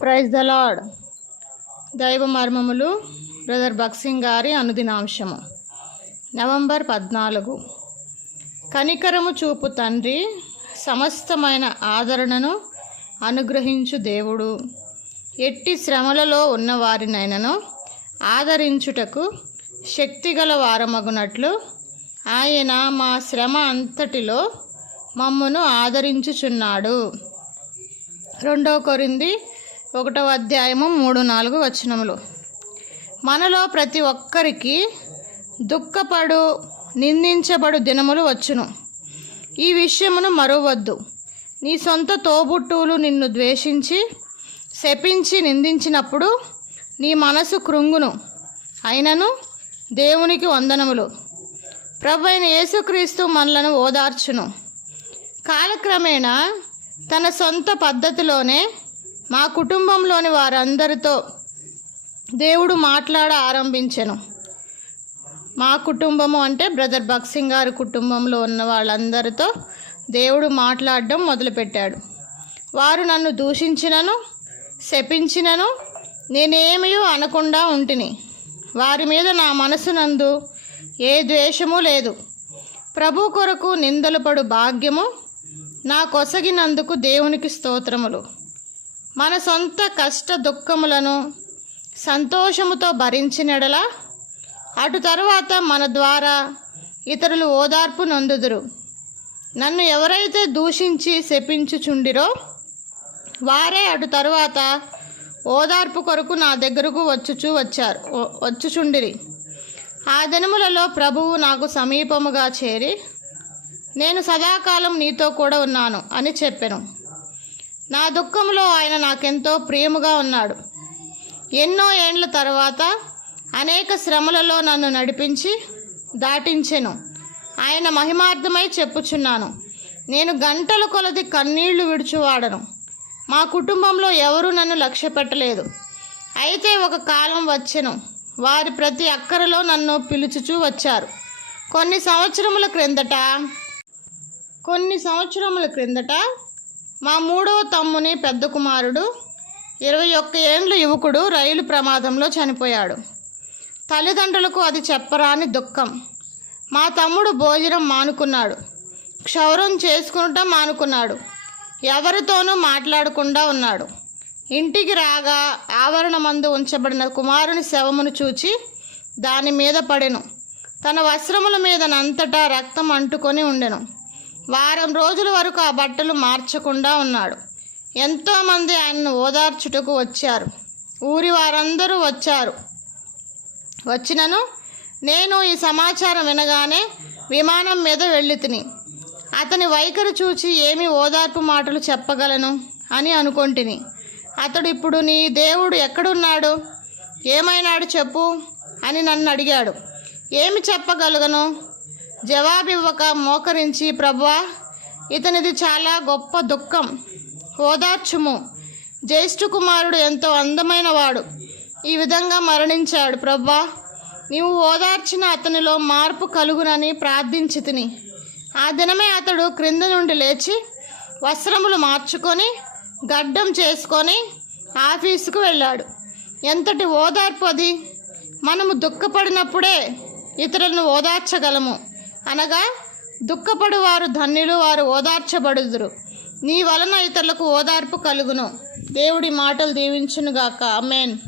Praise the lord దైవ మర్మములు brother బక్సింగ్ గారి అనుదినాంశము. November పద్నాలుగు. కనికరము చూపు తండ్రి సమస్తమైన ఆదరణను అనుగ్రహించు దేవుడు. ఎట్టి శ్రమలలో ఉన్నవారినైనను ఆదరించుటకు శక్తిగల వారమగునట్లు ఆయన మా శ్రమ అంతటిలో మమ్మను ఆదరించుచున్నాడు. రెండవ కొరింది ఒకటవ అధ్యాయము మూడు నాలుగు వచనములు. మనలో ప్రతి ఒక్కరికి దుఃఖపడు నిందించబడు దినములు వచ్చును. ఈ విషయమును మరువద్దు. నీ సొంత తోబుట్టువులు నిన్ను ద్వేషించి శపించి నిందించినప్పుడు నీ మనసు కృంగును. అయినను దేవునికి వందనములు. ప్రభు అయిన యేసుక్రీస్తు మనలను ఓదార్చును. కాలక్రమేణా తన సొంత పద్ధతిలోనే మా కుటుంబంలోని వారందరితో దేవుడు మాట్లాడ ఆరంభించెను. మా కుటుంబము అంటే బ్రదర్ బక్సింగ్ గారి కుటుంబంలో ఉన్న వాళ్ళందరితో దేవుడు మాట్లాడడం మొదలుపెట్టాడు. వారు నన్ను దూషించినను శపించినను నేనేమీ అనకుండా ఉంటిని. వారి మీద నా మనసునందు ఏ ద్వేషము లేదు. ప్రభు కొరకు నిందలు పడు భాగ్యము నా కొసగినందుకు దేవునికి స్తోత్రములు. మన సొంత కష్ట దుఃఖములను సంతోషముతో భరించినడలా అటు తరువాత మన ద్వారా ఇతరులు ఓదార్పు నొందుదురు. నన్ను ఎవరైతే దూషించి శపించుచుండిరో వారే అటు తరువాత ఓదార్పు కొరకు నా దగ్గరకు వచ్చుచు వచ్చారు వచ్చుచుండిరి. ఆ దినములలో ప్రభువు నాకు సమీపముగా చేరి నేను సదాకాలం నీతో కూడా ఉన్నాను అని చెప్పాను. నా దుఃఖంలో ఆయన నాకెంతో ప్రియముగా ఉన్నాడు. ఎన్నో ఏండ్ల తర్వాత అనేక శ్రమలలో నన్ను నడిపించి దాటించెను. ఆయన మహిమార్థమై చెప్పుచున్నాను. నేను గంటల కొలది కన్నీళ్ళు విడుచువాడను. మా కుటుంబంలో ఎవరూ నన్ను లక్ష్య పెట్టలేదు అయితే ఒక కాలం వచ్చెను. వారి ప్రతి అక్కరలో నన్ను పిలుచుచూ వచ్చారు. కొన్ని సంవత్సరముల క్రిందట కొన్ని సంవత్సరముల క్రిందట మా మూడవ తమ్ముని పెద్ద కుమారుడు ఇరవై ఒక్క ఏండ్ల యువకుడు రైలు ప్రమాదంలో చనిపోయాడు. తల్లిదండ్రులకు అది చెప్పరాని దుఃఖం. మా తమ్ముడు భోజనం మానుకున్నాడు. క్షౌరం చేసుకుంటా మానుకున్నాడు. ఎవరితోనూ మాట్లాడకుండా ఉన్నాడు. ఇంటికి రాగా ఆవరణమందు ఉంచబడిన కుమారుని శవమును చూచి దాని మీద పడెను. తన వస్త్రముల మీదనంతటా రక్తం అంటుకొని ఉండెను. వారం రోజుల వరకు ఆ బట్టలు మార్చకుండా ఉన్నాడు. ఎంతోమంది ఆయనను ఓదార్చుటకు వచ్చారు. ఊరి వారందరూ వచ్చారు. వచ్చినను నేను ఈ సమాచారం వినగానే విమానం మీద వెళ్ళి తిని అతని వైఖరి చూచి ఏమి ఓదార్పు మాటలు చెప్పగలను అని అనుకొంటిని. అతడు ఇప్పుడు నీ దేవుడు ఎక్కడున్నాడు? ఏమైనాడు చెప్పు అని నన్ను అడిగాడు. ఏమి చెప్పగలుగను? జవాబివ్వక మోకరించి ప్రభా ఇతనిది చాలా గొప్ప దుఃఖం. ఓదార్చుము. జ్యేష్ఠ కుమారుడు ఎంతో అందమైన వాడు ఈ విధంగా మరణించాడు. ప్రభా నీవు ఓదార్చిన అతనిలో మార్పు కలుగునని ప్రార్థించి తిని. ఆ దినమే అతడు క్రింద నుండి లేచి వస్త్రములు మార్చుకొని గడ్డం చేసుకొని ఆఫీసుకు వెళ్ళాడు. ఎంతటి ఓదార్పు అది! మనము దుఃఖపడినప్పుడే ఇతరులను ఓదార్చగలము. అనగా దుఃఖపడు వారు ధన్యులు వారు ఓదార్చబడుదురు. నీ వలన ఇతరులకు ఓదార్పు కలుగును. దేవుడి మాటలు దీవించునుగాక. అమేన్